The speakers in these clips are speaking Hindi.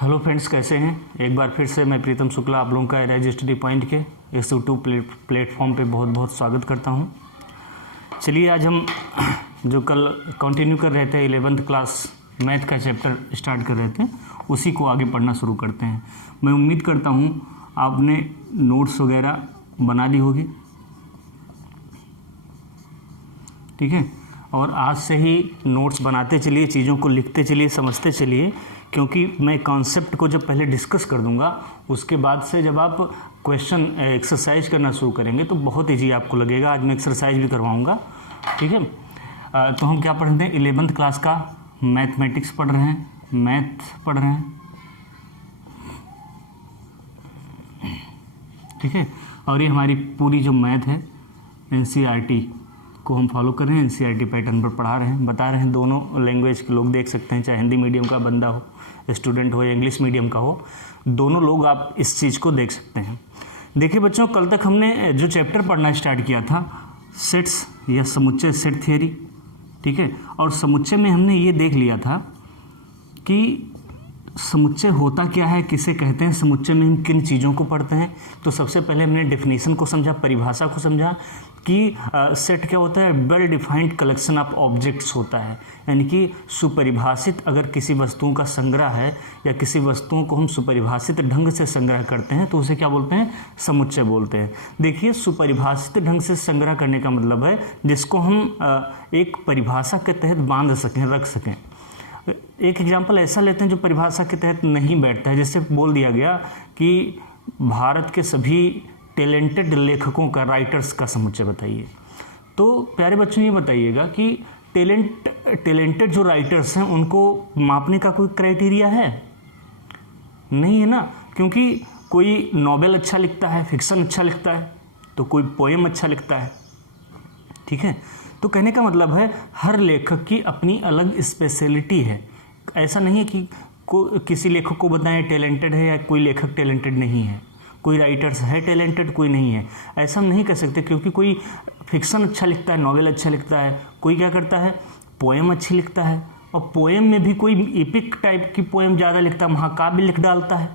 हेलो फ्रेंड्स, कैसे हैं। एक बार फिर से मैं प्रीतम शुक्ला आप लोगों का एआई स्टडी पॉइंट के इस यूट्यूब प्लेटफॉर्म पे बहुत बहुत स्वागत करता हूं। चलिए, आज हम जो कल कंटिन्यू कर रहे थे 11th क्लास मैथ का चैप्टर स्टार्ट कर रहे थे, उसी को आगे पढ़ना शुरू करते हैं। मैं उम्मीद करता हूं आपने नोट्स वगैरह बना ली होगी, ठीक है। और आज से ही नोट्स बनाते चलिए, चीज़ों को लिखते चलिए, समझते चलिए, क्योंकि मैं कॉन्सेप्ट को जब पहले डिस्कस कर दूंगा, उसके बाद से जब आप क्वेश्चन एक्सरसाइज करना शुरू करेंगे तो बहुत ईजी आपको लगेगा। आज मैं एक्सरसाइज भी करवाऊंगा, ठीक है। तो हम क्या पढ़ रहे हैं, 11th क्लास का मैथमेटिक्स पढ़ रहे हैं, मैथ पढ़ रहे हैं, ठीक है। और ये हमारी पूरी जो मैथ है एनसीईआरटी को हम फॉलो कर रहे हैं, एनसीईआरटी पैटर्न पर पढ़ा रहे हैं, बता रहे हैं। दोनों लैंग्वेज के लोग देख सकते हैं, चाहे हिंदी मीडियम का बंदा हो, स्टूडेंट हो, या इंग्लिश मीडियम का हो, दोनों लोग आप इस चीज़ को देख सकते हैं। देखिए बच्चों, कल तक हमने जो चैप्टर पढ़ना स्टार्ट किया था, सेट्स या समुच्चय सेट थियरी, ठीक है। और समुच्चय में हमने ये देख लिया था कि समुच्चय होता क्या है, किसे कहते हैं, समुच्चय में हम किन चीज़ों को पढ़ते हैं। तो सबसे पहले हमने डेफिनेशन को समझा, परिभाषा को समझा कि सेट क्या होता है, well defined collection of objects होता है, यानी कि सुपरिभाषित अगर किसी वस्तुओं का संग्रह है या किसी वस्तुओं को हम सुपरिभाषित ढंग से संग्रह करते हैं तो उसे क्या बोलते हैं, समुच्चय बोलते हैं। देखिए, सुपरिभाषित ढंग से संग्रह करने का मतलब है जिसको हम एक परिभाषा के तहत बांध सकें, रख सकें। एक एग्जाम्पल ऐसा लेते हैं जो परिभाषा के तहत नहीं बैठता है, जैसे बोल दिया गया कि भारत के सभी टैलेंटेड लेखकों का, राइटर्स का समुच्चय बताइए। तो प्यारे बच्चों, ये बताइएगा कि टैलेंटेड जो राइटर्स हैं उनको मापने का कोई क्राइटेरिया है? नहीं है ना, क्योंकि कोई नॉवेल अच्छा लिखता है, फिक्शन अच्छा लिखता है, तो कोई पोएम अच्छा लिखता है, ठीक है। तो कहने का मतलब है हर लेखक की अपनी अलग स्पेशलिटी है। ऐसा नहीं है कि किसी लेखक को बताएं टैलेंटेड है या कोई लेखक टैलेंटेड नहीं है, कोई राइटर्स है टैलेंटेड, कोई नहीं है, ऐसा हम नहीं कह सकते। क्योंकि कोई फिक्शन अच्छा लिखता है, नॉवेल अच्छा लिखता है, कोई क्या करता है, पोएम अच्छी लिखता है, और पोएम में भी कोई एपिक टाइप की पोएम ज़्यादा लिखता है, महाकाव्य लिख डालता है,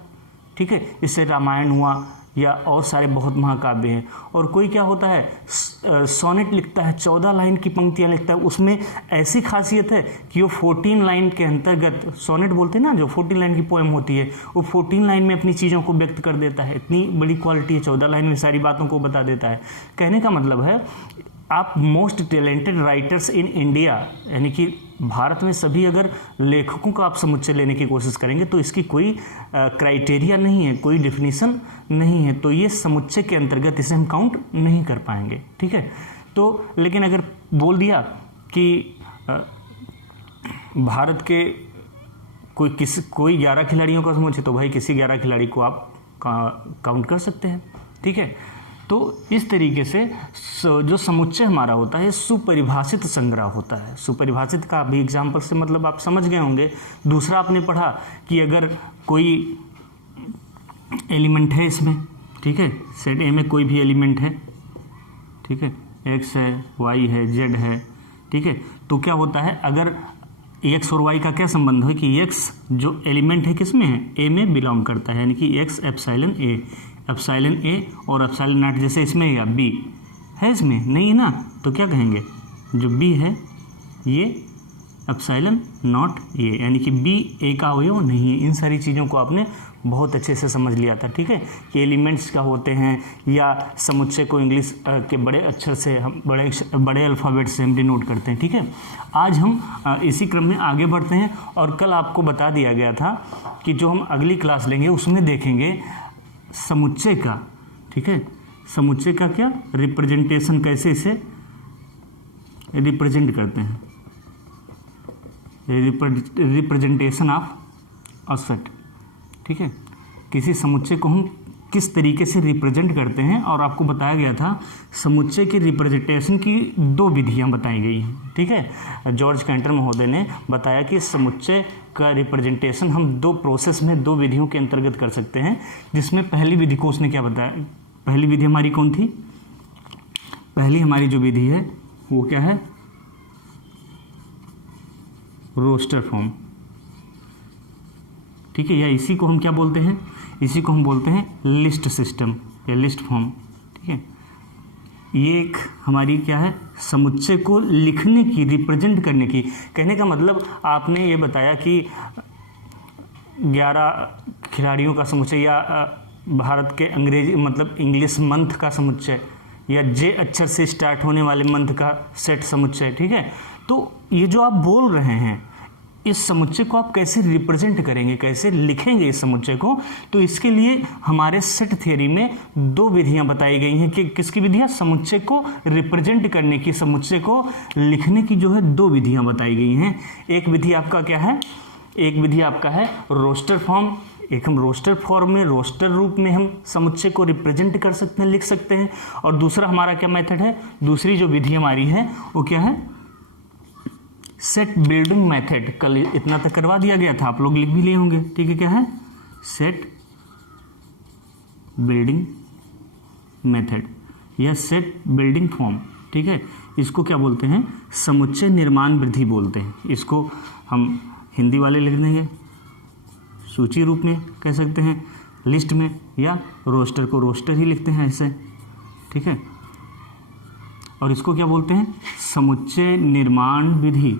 ठीक है। इससे रामायण हुआ या और सारे बहुत महाकाव्य हैं। और कोई क्या होता है, सोनेट लिखता है, 14 लाइन की पंक्तियाँ लिखता है, उसमें ऐसी खासियत है कि वो 14 लाइन के अंतर्गत, सोनेट बोलते हैं ना, जो 14 लाइन की पोएम होती है, वो 14 लाइन में अपनी चीज़ों को व्यक्त कर देता है। इतनी बड़ी क्वालिटी है, 14 लाइन में सारी बातों को बता देता है। कहने का मतलब है आप most talented writers in India, यानी कि भारत में सभी अगर लेखकों का आप समुच्चय लेने की कोशिश करेंगे तो इसकी कोई क्राइटेरिया नहीं है, कोई डेफिनेशन नहीं है, तो ये समुच्चय के अंतर्गत इसे हम काउंट नहीं कर पाएंगे, ठीक है। तो लेकिन अगर बोल दिया कि भारत के कोई 11 खिलाड़ियों का समुच्चय, तो भाई किसी 11 खिलाड़ी को आप काउंट कर सकते हैं, ठीक है। तो इस तरीके से जो समुच्चय हमारा होता है सुपरिभाषित संग्रह होता है। सुपरिभाषित का भी एग्जाम्पल से मतलब आप समझ गए होंगे। दूसरा आपने पढ़ा कि अगर कोई एलिमेंट है इसमें, ठीक है, सेट ए में कोई भी एलिमेंट है, ठीक है, एक्स है, वाई है, जेड है, ठीक है, तो क्या होता है, अगर एक्स और वाई का क्या संबंध है कि एक्स जो एलिमेंट है किसमें है, ए में बिलोंग करता है, यानी कि एक्स एप्सिलॉन ए, एप्सिलॉन ए और एप्सिलॉन नॉट, जैसे इसमें या बी है, इसमें नहीं है ना, तो क्या कहेंगे, जो बी है ये एप्सिलॉन नॉट ए, यानी कि बी ए का अवयव नहीं है। इन सारी चीज़ों को आपने बहुत अच्छे से समझ लिया था, ठीक है, कि एलिमेंट्स क्या होते हैं, या समुच्चय को इंग्लिश के बड़े अक्षर से हम बड़े अल्फ़ाबेट से हम डिनोट करते हैं, ठीक है। आज हम इसी क्रम में आगे बढ़ते हैं। और कल आपको बता दिया गया था कि जो हम अगली क्लास लेंगे उसमें देखेंगे समुच्चय का, ठीक है, समुच्चय का क्या रिप्रेजेंटेशन, कैसे इसे रिप्रेजेंट करते हैं, रिप्रेजेंटेशन ऑफ अ सेट, ठीक है, किसी समुच्चय को हम किस तरीके से रिप्रेजेंट करते हैं। और आपको बताया गया था समुच्चय की रिप्रेजेंटेशन की 2 विधियां बताई गई हैं, ठीक है। जॉर्ज कैंटर महोदय ने बताया कि समुच्चय का रिप्रेजेंटेशन हम 2 प्रोसेस में, 2 विधियों के अंतर्गत कर सकते हैं, जिसमें पहली विधि को उसने क्या बताया, पहली विधि हमारी कौन थी, पहली हमारी जो विधि है वो क्या है, रोस्टर फॉर्म, ठीक है, या इसी को हम क्या बोलते हैं, इसी को हम बोलते हैं लिस्ट सिस्टम या लिस्ट फॉर्म। ठीक है, ये एक हमारी क्या है, समुच्चय को लिखने की, रिप्रेजेंट करने की। कहने का मतलब आपने ये बताया कि 11 खिलाड़ियों का समुच्चय या भारत के अंग्रेजी मतलब इंग्लिश मंथ का समुच्चय या जे अक्षर से स्टार्ट होने वाले मंथ का सेट समुच्चय। ठीक है, तो ये जो आप बोल रहे हैं, इस समुच्चय को आप कैसे रिप्रेजेंट करेंगे, कैसे लिखेंगे इस समुच्चय को, तो इसके लिए हमारे सेट थ्योरी में 2 विधियां बताई गई हैं। कि किसकी विधियां, समुच्चय को रिप्रेजेंट करने की, समुच्चय को लिखने की जो है 2 विधियां बताई गई हैं। एक विधि आपका क्या है, एक विधि आपका है रोस्टर फॉर्म। एक हम रोस्टर फॉर्म में, रोस्टर रूप में हम समुच्चय को रिप्रेजेंट कर सकते हैं, लिख सकते हैं। और दूसरा हमारा क्या मेथड है, दूसरी जो विधि हमारी है वो क्या है, सेट बिल्डिंग मेथड। कल इतना तक करवा दिया गया था, आप लोग लिख भी लिए होंगे। ठीक है, क्या है, सेट बिल्डिंग मेथड या सेट बिल्डिंग फॉर्म। ठीक है, इसको क्या बोलते हैं, समुच्चय निर्माण विधि बोलते हैं। इसको हम हिंदी वाले लिख देंगे सूची रूप में, कह सकते हैं लिस्ट में, या रोस्टर को रोस्टर ही लिखते हैं ऐसे। ठीक है, और इसको क्या बोलते हैं, समुच्चय निर्माण विधि।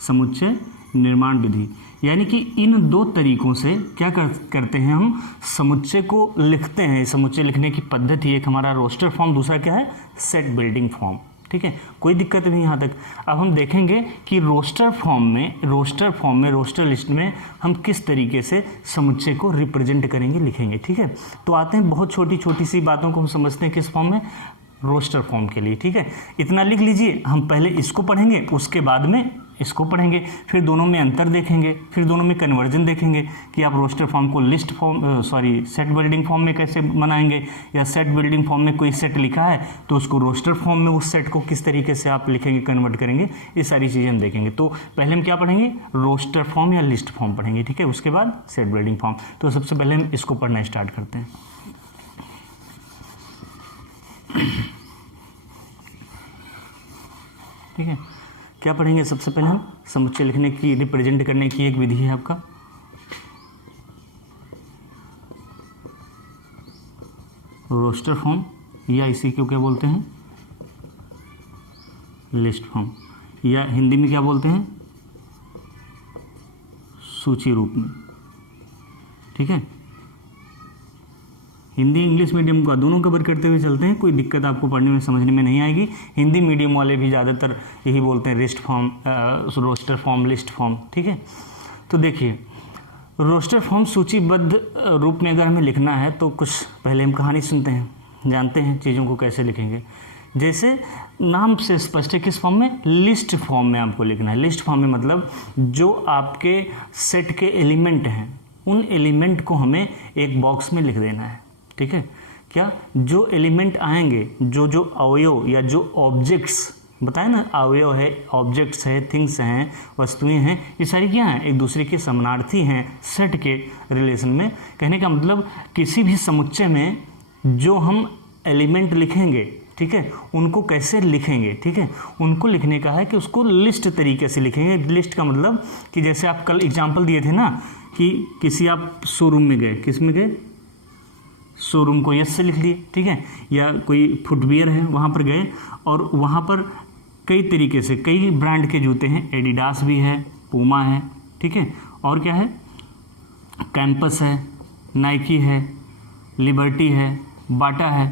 समुच्चय निर्माण विधि यानी कि इन 2 तरीकों से क्या करते हैं, हम समुच्चय को लिखते हैं। समुच्चय लिखने की पद्धति, एक हमारा रोस्टर फॉर्म, दूसरा क्या है, सेट बिल्डिंग फॉर्म। ठीक है, कोई दिक्कत नहीं यहाँ तक। अब हम देखेंगे कि रोस्टर फॉर्म में, रोस्टर लिस्ट में हम किस तरीके से समुच्चय को रिप्रेजेंट करेंगे, लिखेंगे। ठीक है, तो आते हैं बहुत छोटी छोटी सी बातों को हम समझते हैं किस फॉर्म में, रोस्टर फॉर्म के लिए। ठीक है, इतना लिख लीजिए, हम पहले इसको पढ़ेंगे, उसके बाद में इसको पढ़ेंगे, फिर दोनों में अंतर देखेंगे, फिर दोनों में कन्वर्जन देखेंगे कि आप रोस्टर फॉर्म को list form set building form में कैसे बनाएंगे, या सेट बिल्डिंग फॉर्म में कोई सेट लिखा है तो उसको रोस्टर फॉर्म में उस सेट को किस तरीके से आप लिखेंगे, कन्वर्ट करेंगे, ये सारी चीज़ें हम देखेंगे। तो पहले हम क्या पढ़ेंगे, रोस्टर फॉर्म या लिस्ट फॉर्म पढ़ेंगे। ठीक है, उसके बाद सेट बिल्डिंग फॉर्म। तो सबसे पहले हम इसको पढ़ना स्टार्ट करते हैं। ठीक है, क्या पढ़ेंगे सबसे पहले हम, समुच्चय लिखने की, रिप्रेजेंट करने की एक विधि है आपका रोस्टर फॉर्म, या इसी को क्या बोलते हैं, लिस्ट फॉर्म, या हिंदी में क्या बोलते हैं, सूची रूप में। ठीक है, हिंदी इंग्लिश मीडियम का दोनों कवर करते हुए चलते हैं, कोई दिक्कत आपको पढ़ने में समझने में नहीं आएगी। हिंदी मीडियम वाले भी ज़्यादातर यही बोलते हैं, list form, roster form, list form. ठीक है, तो देखिए रोस्टर फॉर्म सूचीबद्ध रूप में अगर हमें लिखना है तो कुछ पहले हम कहानी सुनते हैं, जानते हैं चीज़ों को कैसे लिखेंगे। जैसे नाम से स्पष्ट है, किस फॉर्म में, लिस्ट फॉर्म में आपको लिखना है। लिस्ट फॉर्म में मतलब जो आपके सेट के एलिमेंट हैं, उन एलिमेंट को हमें एक बॉक्स में लिख देना है। ठीक है, क्या, जो एलिमेंट आएंगे, जो अवयव या जो ऑब्जेक्ट्स बताए ना, अवयव है, ऑब्जेक्ट्स है, थिंग्स हैं, वस्तुएं हैं, ये सारी क्या हैं, एक दूसरे के समानार्थी हैं सेट के रिलेशन में। कहने का मतलब किसी भी समुच्चय में जो हम एलिमेंट लिखेंगे, ठीक है, उनको कैसे लिखेंगे। ठीक है, उनको लिखने का है कि उसको लिस्ट तरीके से लिखेंगे। लिस्ट का मतलब कि जैसे आप कल एग्जाम्पल दिए थे ना कि किसी आप शोरूम में गए, किस में गए, शोरूम को यस से लिख दिए। ठीक है, या कोई फुटवियर है, वहाँ पर गए और वहाँ पर कई तरीके से कई ब्रांड के जूते हैं, एडिडास भी है, पूमा है। ठीक है, और क्या है, कैंपस है, नाइकी है, लिबर्टी है, बाटा है।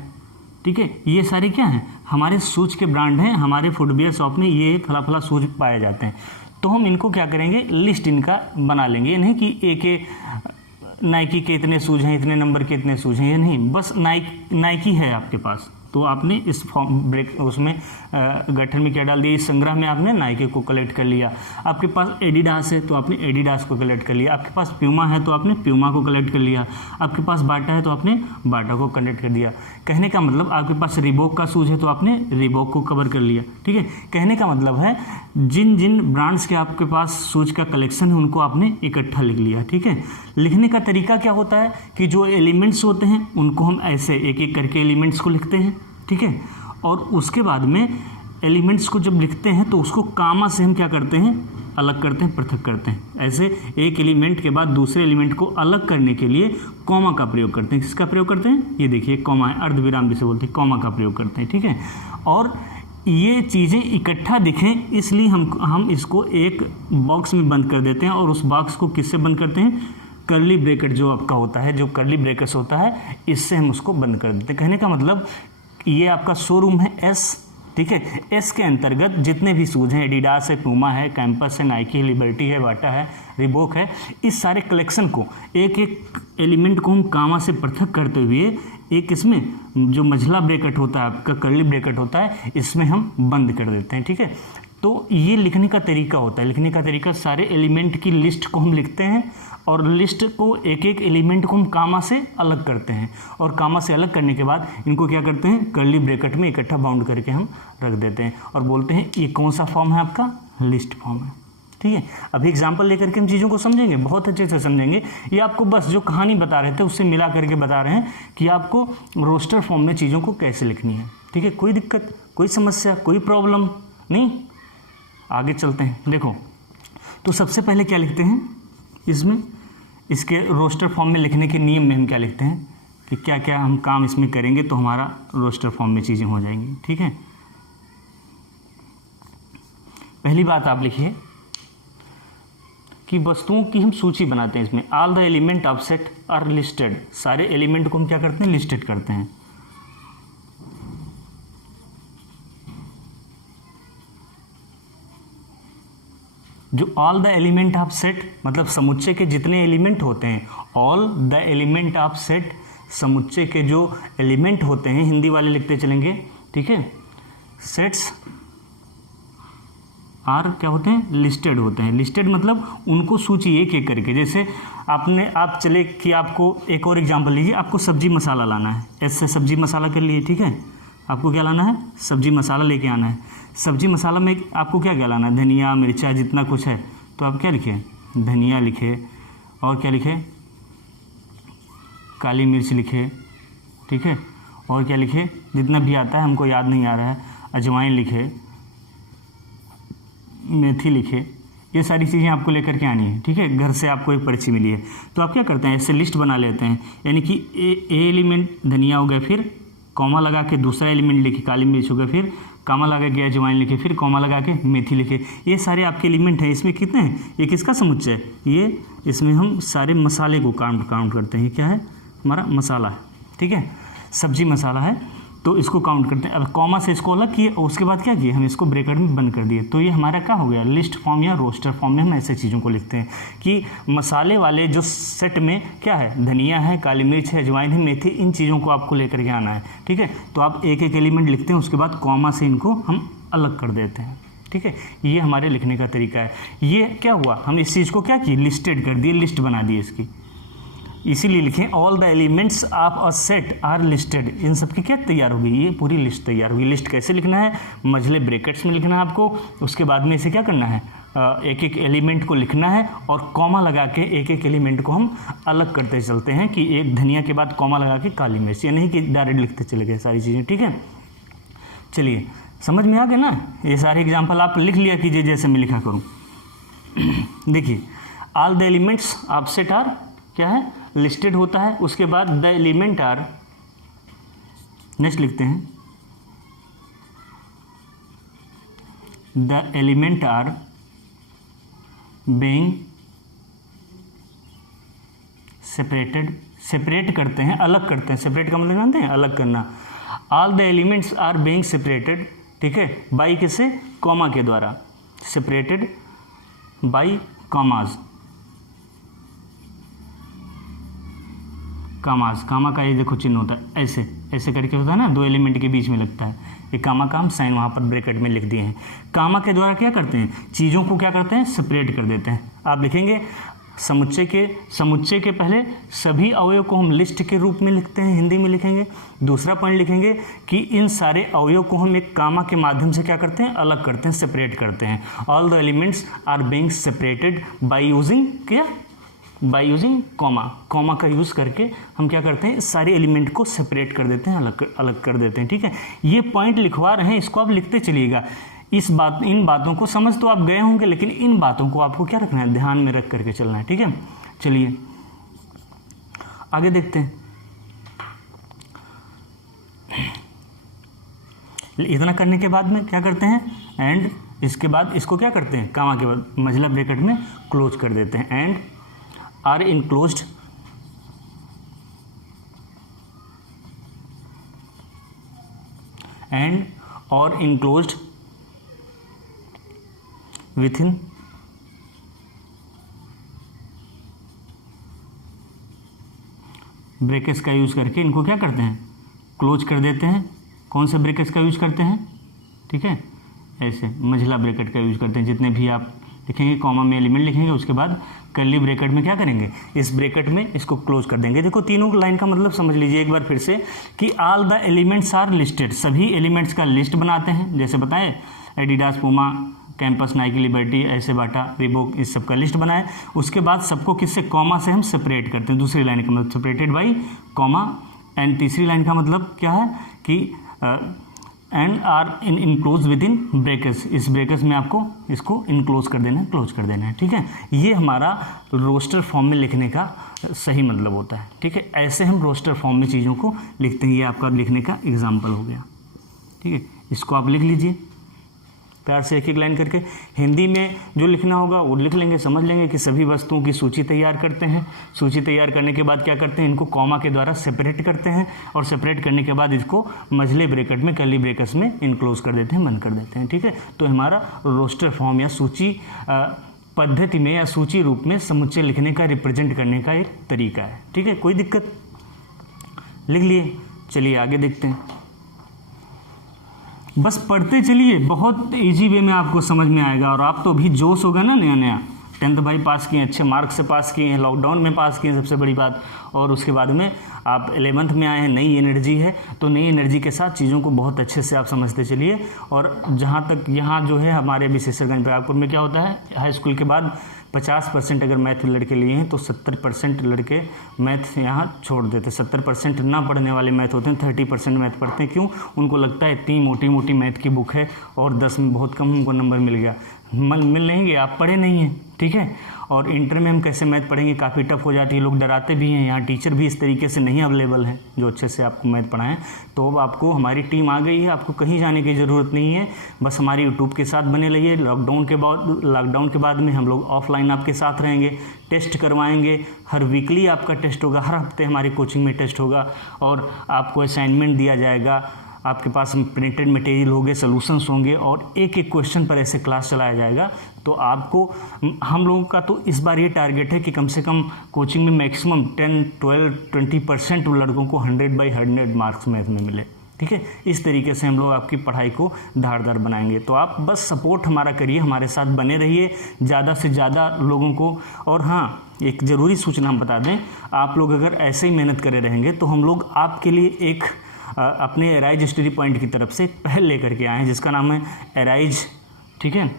ठीक है, ये सारे क्या हैं, हमारे शूज के ब्रांड हैं, हमारे फुटवियर शॉप में ये फला फला शूज पाए जाते हैं। तो हम इनको क्या करेंगे, लिस्ट इनका बना लेंगे। नहीं कि एक नाइकी के इतने शूज हैं, इतने नंबर के इतने शूज हैं, ये नहीं, बस नाइकी है आपके पास तो आपने इस फॉर्म ब्रेक उसमें गठन में क्या डाल दिया, इस संग्रह में आपने नाइकी को कलेक्ट कर लिया। आपके पास एडिडास है तो आपने एडिडास को कलेक्ट कर लिया। आपके पास प्यूमा है तो आपने प्यूमा को कलेक्ट कर लिया। आपके पास बाटा है तो आपने बाटा को कलेक्ट कर दिया। कहने का मतलब आपके पास रिबॉक का शूज है तो आपने रिबॉक को कवर कर लिया। ठीक है, कहने का मतलब है जिन जिन ब्रांड्स के आपके पास शूज का कलेक्शन है उनको आपने इकट्ठा लिख लिया। ठीक है, लिखने का तरीका क्या होता है कि जो एलिमेंट्स होते हैं उनको हम ऐसे एक एक करके एलिमेंट्स को लिखते हैं। ठीक है, और उसके बाद में एलिमेंट्स को जब लिखते हैं तो उसको कामा से हम क्या करते हैं, अलग करते हैं, पृथक करते हैं। ऐसे एक एलिमेंट के बाद दूसरे एलिमेंट को अलग करने के लिए कॉमा का प्रयोग करते हैं। किसका प्रयोग करते हैं, ये देखिए कॉमा है, अर्धविराम जिसे बोलते हैं, कॉमा का प्रयोग करते हैं, ठीक है। और ये चीज़ें इकट्ठा दिखें इसलिए हम इसको एक बॉक्स में बंद कर देते हैं, और उस बॉक्स को किससे बंद करते हैं, कर्ली ब्रैकेट जो आपका होता है, जो कर्ली ब्रैकेट्स होता है, इससे हम उसको बंद कर देते हैं। कहने का मतलब ये आपका शोरूम है एस, ठीक है। एस के अंतर्गत जितने भी शूज हैं, एडिडास है, पूमा है, कैंपस है, नाइकी है, लिबर्टी है, बाटा है, रिबॉक है, इस सारे कलेक्शन को एक एक एलिमेंट को हम कामा से पृथक करते हुए एक इसमें जो मझला ब्रैकेट होता है आपका, कर्ली ब्रैकेट होता है, इसमें हम बंद कर देते हैं, ठीक है। तो ये लिखने का तरीका होता है। लिखने का तरीका, सारे एलिमेंट की लिस्ट को हम लिखते हैं और लिस्ट को एक एक एलिमेंट को हम कामा से अलग करते हैं, और कामा से अलग करने के बाद इनको क्या करते हैं, कर्ली ब्रैकेट में इकट्ठा बाउंड करके हम रख देते हैं और बोलते हैं ये कौन सा फॉर्म है आपका, लिस्ट फॉर्म है, ठीक है। अभी एग्जाम्पल लेकर के हम चीज़ों को समझेंगे, बहुत अच्छे से समझेंगे। ये आपको बस जो कहानी बता रहे थे उससे मिला करके बता रहे हैं कि आपको रोस्टर फॉर्म में चीज़ों को कैसे लिखनी है, ठीक है। कोई दिक्कत, कोई समस्या, कोई प्रॉब्लम नहीं। आगे चलते हैं। देखो, तो सबसे पहले क्या लिखते हैं इसमें, इसके रोस्टर फॉर्म में लिखने के नियम में हम क्या लिखते हैं कि क्या क्या हम काम इसमें करेंगे तो हमारा रोस्टर फॉर्म में चीज़ें हो जाएंगी, ठीक है। पहली बात आप लिखिए कि वस्तुओं की हम सूची बनाते हैं इसमें। All the element of set are listed, सारे एलिमेंट को हम क्या करते हैं, लिस्टेड करते हैं। जो all the element of set मतलब समुच्चय के जितने एलिमेंट होते हैं, all the element of set, समुच्चय के जो एलिमेंट होते हैं, हिंदी वाले लिखते चलेंगे, ठीक है। सेट्स आर क्या होते हैं, लिस्टेड होते हैं। लिस्टेड मतलब उनको सूची एक एक करके, जैसे आप चले कि आपको एक और एग्जांपल लीजिए, आपको सब्जी मसाला लाना है, ऐसे सब्जी मसाला कर लिए, ठीक है। आपको क्या लाना है, सब्जी मसाला लेके आना है। सब्जी मसाला में आपको क्या क्या लाना है, धनिया, मिर्चा, जितना कुछ है, तो आप क्या लिखे, धनिया लिखे, और क्या लिखे, काली मिर्च लिखे, ठीक है। और क्या लिखे, जितना भी आता है, हमको याद नहीं आ रहा है, अजवाइन लिखे, मेथी लिखे, ये सारी चीज़ें आपको लेकर के आनी है, ठीक है। घर से आपको एक पर्ची मिली है तो आप क्या करते हैं, ऐसे लिस्ट बना लेते हैं, यानी कि ए एलिमेंट धनिया हो गया, फिर कॉमा लगा के दूसरा एलिमेंट लिखे काली मिर्च हो गया, फिर कॉमा लगा के अजवाइन लिखे, फिर कॉमा लगा के मेथी लिखे। ये सारे आपके एलिमेंट हैं। इसमें कितने हैं, ये किसका समुच्चय है, ये इसमें हम सारे मसाले को काउंट करते हैं। क्या है, हमारा मसाला है, ठीक है, सब्जी मसाला है, तो इसको काउंट करते हैं। अब कॉमा से इसको अलग किए, उसके बाद क्या किए, हम इसको ब्रैकेट में बंद कर दिए, तो ये हमारा क्या हो गया, लिस्ट फॉर्म या रोस्टर फॉर्म में हम ऐसे चीज़ों को लिखते हैं कि मसाले वाले जो सेट में क्या है, धनिया है, काली मिर्च है, अजवाइन है, मेथी, इन चीज़ों को आपको लेकर के आना है, ठीक है। तो आप एक एक एलिमेंट लिखते हैं, उसके बाद कॉमा से इनको हम अलग कर देते हैं, ठीक है। ये हमारे लिखने का तरीका है। ये क्या हुआ, हम इस चीज़ को क्या किए, लिस्टेड कर दिए, लिस्ट बना दी इसकी, इसीलिए लिखें all the elements of a set are listed. इन सब की क्या तैयार होगी, ये पूरी लिस्ट तैयार होगी। लिस्ट कैसे लिखना है, मझले ब्रैकेट्स में लिखना है आपको, उसके बाद में इसे क्या करना है, एक एक एलिमेंट को लिखना है और कॉमा लगा के एक एक एलिमेंट को हम अलग करते चलते हैं कि एक धनिया के बाद कॉमा लगा के काली मिर्च, या नहीं कि डायरेक्ट लिखते चले गए सारी चीज़ें, ठीक है। चलिए, समझ में आ गया ना, ये सारे एग्जाम्पल आप लिख लिया कीजिए जैसे मैं लिखा करूँ। देखिए, all the elements of set are क्या है, लिस्टेड होता है, उसके बाद द एलिमेंट आर, नेक्स्ट लिखते हैं, the element are being separated, separate करते हैं, अलग करते हैं, सेपरेट का मतलब जानते हैं, अलग करना। All the elements are being separated, ठीक है, बाई किससे, कॉमा के द्वारा, separated by commas, commas, comma का ये देखो चिन्ह होता है, ऐसे ऐसे करके होता है ना, दो एलिमेंट के बीच में लगता है, ये कामा का हम साइन वहाँ पर ब्रैकेट में लिख दिए हैं। कामा के द्वारा क्या करते हैं, चीज़ों को क्या करते हैं, सेपरेट कर देते हैं। आप लिखेंगे समुच्चय के पहले सभी अवयव को हम लिस्ट के रूप में लिखते हैं, हिंदी में लिखेंगे। दूसरा पॉइंट लिखेंगे कि इन सारे अवयव को हम एक कामा के माध्यम से क्या करते हैं, अलग करते हैं, सेपरेट करते हैं। All the elements are being separated by using क्या, बाय यूजिंग कॉमा। कॉमा का यूज़ करके हम क्या करते हैं, सारे एलिमेंट को सेपरेट कर देते हैं, अलग कर देते हैं। ठीक है, ये पॉइंट लिखवा रहे हैं, इसको आप लिखते चलिएगा। इन बातों को समझ तो आप गए होंगे, लेकिन इन बातों को आपको क्या रखना है, ध्यान में रख करके चलना है। ठीक है, चलिए आगे देखते हैं। इतना करने के बाद में क्या करते हैं, एंड इसके बाद इसको क्या करते हैं, कॉमा के बाद मझला ब्रैकेट में क्लोज कर देते हैं। एंड आर इनक्लोज्ड एंड और इनक्लोज्ड विथ इन ब्रैकेट्स का यूज करके इनको क्या करते हैं, क्लोज कर देते हैं। कौन से ब्रैकेट्स का यूज करते हैं, ठीक है, ऐसे मझला ब्रैकेट का यूज करते हैं। जितने भी आप लिखेंगे, कॉमा में एलिमेंट लिखेंगे, उसके बाद कर्ली ब्रैकेट में क्या करेंगे, इस ब्रैकेट में इसको क्लोज कर देंगे। देखो तीनों लाइन का मतलब समझ लीजिए एक बार फिर से कि all the elements are listed, सभी एलिमेंट्स का लिस्ट बनाते हैं। जैसे बताए Adidas, Puma, Campus, Nike, Liberty, ऐसे बाटा, रिबोक, इस सब का लिस्ट बनाए। उसके बाद सबको किससे, कॉमा से हम सेपरेट करते हैं। दूसरी लाइन का मतलब सेपरेटेड बाई कॉमा। एंड तीसरी लाइन का मतलब क्या है कि and are enclose within brackets, इस ब्रैकेट्स में आपको इसको इनक्लोज कर देना है, क्लोज कर देना है। ठीक है, ये हमारा रोस्टर फॉर्म में लिखने का सही मतलब होता है। ठीक है, ऐसे हम रोस्टर फॉर्म में चीज़ों को लिखते हैं। ये आपका लिखने का एग्जाम्पल हो गया। ठीक है, इसको आप लिख लीजिए प्यार से एक एक लाइन करके। हिंदी में जो लिखना होगा वो लिख लेंगे, समझ लेंगे कि सभी वस्तुओं की सूची तैयार करते हैं। सूची तैयार करने के बाद क्या करते हैं, इनको कॉमा के द्वारा सेपरेट करते हैं, और सेपरेट करने के बाद इसको मझले ब्रैकेट में, कर्ली ब्रैकेट्स में इनक्लोज कर देते हैं, बंद कर देते हैं। ठीक है, तो हमारा रोस्टर फॉर्म या सूची पद्धति में या सूची रूप में समुच्चय लिखने का, रिप्रेजेंट करने का एक तरीका है। ठीक है, कोई दिक्कत, लिख लिए। चलिए आगे देखते हैं, बस पढ़ते चलिए, बहुत इजी वे में आपको समझ में आएगा। और आप तो भी जोश होगा ना, नया नया 10th भाई पास किए, अच्छे मार्क्स से पास किए हैं, लॉकडाउन में पास किए हैं, सबसे बड़ी बात। और उसके बाद में आप 11th में आए हैं, नई एनर्जी है, तो नई एनर्जी के साथ चीज़ों को बहुत अच्छे से आप समझते चलिए। और जहाँ तक यहाँ जो है हमारे विशेषरगंज प्रयागपुर में क्या होता है, हाई स्कूल के बाद 50% अगर मैथ लड़के लिए हैं तो 70% लड़के मैथ यहाँ छोड़ देते। 70% ना पढ़ने वाले मैथ होते हैं, 30% मैथ पढ़ते हैं। क्यों? उनको लगता है इतनी मोटी मोटी मैथ की बुक है और 10 में बहुत कम उनको नंबर मिल गया। मिल नहीं गया, आप पढ़े नहीं हैं। ठीक है, और इंटर में हम कैसे मैथ पढ़ेंगे, काफ़ी टफ हो जाती है, लोग डराते भी हैं। यहाँ टीचर भी इस तरीके से नहीं अवेलेबल हैं जो अच्छे से आपको मैथ पढ़ाएं। तो आपको हमारी टीम आ गई है, आपको कहीं जाने की ज़रूरत नहीं है, बस हमारी यूट्यूब के साथ बने रहिए। लॉकडाउन के बाद में हम लोग ऑफलाइन आपके साथ रहेंगे, टेस्ट करवाएंगे, हर वीकली आपका टेस्ट होगा, हर हफ्ते हमारी कोचिंग में टेस्ट होगा, और आपको असाइनमेंट दिया जाएगा, आपके पास प्रिंटेड मटेरियल होंगे, सॉल्यूशंस होंगे, और एक एक क्वेश्चन पर ऐसे क्लास चलाया जाएगा। तो आपको, हम लोगों का तो इस बार ये टारगेट है कि कम से कम कोचिंग में मैक्सिमम 10, 12, 20% लड़कों को 100/100 मार्क्स मैथ में मिले। ठीक है, इस तरीके से हम लोग आपकी पढ़ाई को धारदार बनाएंगे। तो आप बस सपोर्ट हमारा करिए, हमारे साथ बने रहिए, ज़्यादा से ज़्यादा लोगों को। और हाँ, एक ज़रूरी सूचना हम बता दें, आप लोग अगर ऐसे ही मेहनत करे रहेंगे तो हम लोग आपके लिए एक अपने एराइज स्टडी पॉइंट की तरफ से पहल लेकर के आए हैं, जिसका नाम है एराइज। ठीक है,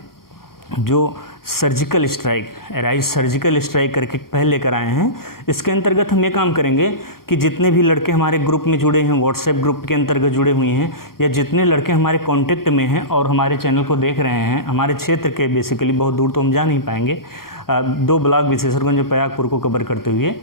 जो surgical strike, arise surgical strike करके पहल लेकर आए हैं। इसके अंतर्गत हम ये काम करेंगे कि जितने भी लड़के हमारे ग्रुप में जुड़े हैं, व्हाट्सएप ग्रुप के अंतर्गत जुड़े हुए हैं, या जितने लड़के हमारे कॉन्टेक्ट में हैं और हमारे चैनल को देख रहे हैं, हमारे क्षेत्र के, बेसिकली बहुत दूर तो हम जा नहीं पाएंगे, 2 ब्लॉक विशेषरगंज और प्रयागपुर को कवर करते हुए।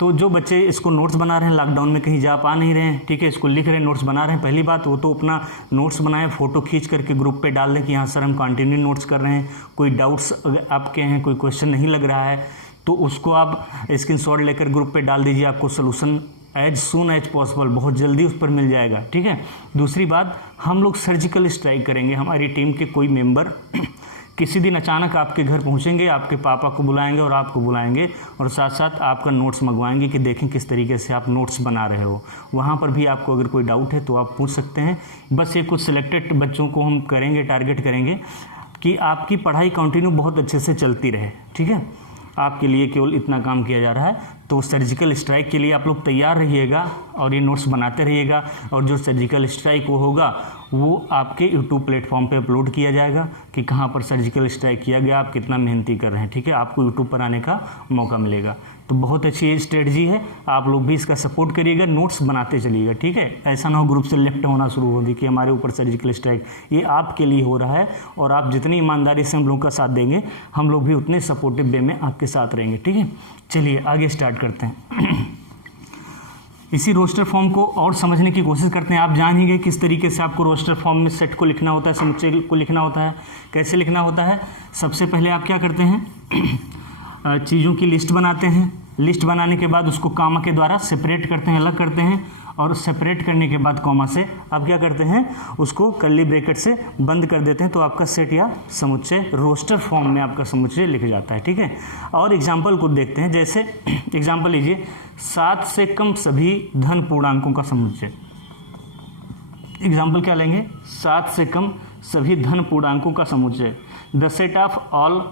तो जो बच्चे इसको नोट्स बना रहे हैं, लॉकडाउन में कहीं जा पा नहीं रहे हैं, ठीक है, इसको लिख रहे हैं, नोट्स बना रहे हैं, पहली बात वो तो अपना नोट्स बनाए, फ़ोटो खींच करके ग्रुप पे डाल दें कि हाँ सर हम कंटिन्यू नोट्स कर रहे हैं। कोई डाउट्स अगर आपके हैं, कोई क्वेश्चन नहीं लग रहा है, तो उसको आप स्क्रीनशॉट लेकर ग्रुप पे डाल दीजिए, आपको solution as soon as possible बहुत जल्दी उस पर मिल जाएगा। ठीक है, दूसरी बात, हम लोग सर्जिकल स्ट्राइक करेंगे। हमारी टीम के कोई मेंबर किसी दिन अचानक आपके घर पहुंचेंगे, आपके पापा को बुलाएंगे और आपको बुलाएंगे, और साथ साथ आपका नोट्स मंगवाएंगे कि देखें किस तरीके से आप नोट्स बना रहे हो। वहाँ पर भी आपको अगर कोई डाउट है तो आप पूछ सकते हैं। बस ये कुछ सिलेक्टेड बच्चों को हम करेंगे, टारगेट करेंगे कि आपकी पढ़ाई कंटिन्यू बहुत अच्छे से चलती रहे। ठीक है, आपके लिए केवल इतना काम किया जा रहा है। तो सर्जिकल स्ट्राइक के लिए आप लोग तैयार रहिएगा और ये नोट्स बनाते रहिएगा, और जो सर्जिकल स्ट्राइक वो होगा वो आपके यूट्यूब प्लेटफॉर्म पे अपलोड किया जाएगा कि कहाँ पर सर्जिकल स्ट्राइक किया गया, आप कितना मेहनती कर रहे हैं, ठीक है, आपको यूट्यूब पर आने का मौका मिलेगा। तो बहुत अच्छी स्ट्रेटजी है, आप लोग भी इसका सपोर्ट करिएगा, नोट्स बनाते चलिएगा, ठीक है। ऐसा ना हो ग्रुप से लेफ्ट होना शुरू हो कि हमारे ऊपर सर्जिकल स्ट्राइक, ये आपके लिए हो रहा है और आप जितनी ईमानदारी से हम लोग का साथ देंगे, हम लोग भी उतने सपोर्टिव वे में आपके साथ रहेंगे, ठीक है। चलिए आगे स्टार्ट करते हैं। इसी रोस्टर फॉर्म को और समझने की कोशिश करते हैं। आप जान ही गए किस तरीके से आपको रोस्टर फॉर्म में सेट को लिखना होता है, समुच्चय को लिखना होता है, कैसे लिखना होता है। सबसे पहले आप क्या करते हैं, चीज़ों की लिस्ट बनाते हैं। लिस्ट बनाने के बाद उसको कॉमा के द्वारा सेपरेट करते हैं, अलग करते हैं, और सेपरेट करने के बाद कॉमा से आप क्या करते हैं, उसको कर्ली ब्रैकेट से बंद कर देते हैं। तो आपका सेट या समुच्चय रोस्टर फॉर्म में आपका समुच्चय लिख जाता है, ठीक है। और एग्जाम्पल को देखते हैं, जैसे एग्जाम्पल लीजिए, 7 से कम सभी धन पूर्णांकों का समुच्चय। एग्जाम्पल क्या लेंगे, 7 से कम सभी धन पूर्णांकों का समुच्चय। The set of all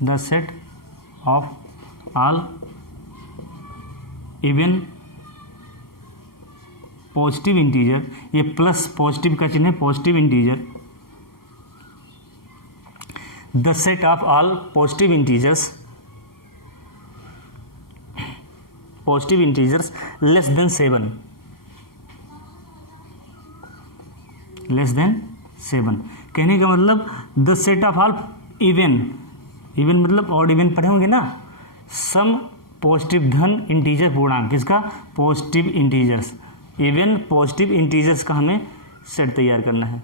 the set of all even positive integer, ये प्लस पॉजिटिव का चिन्ह है, positive integer. The set of all positive integers less than 7, कहने का मतलब the set of all even मतलब ऑड इवन पढ़े होंगे ना, सम पॉजिटिव धन इंटीजर पूर्णांक, किसका, positive integers, even positive integers का हमें सेट तैयार करना है,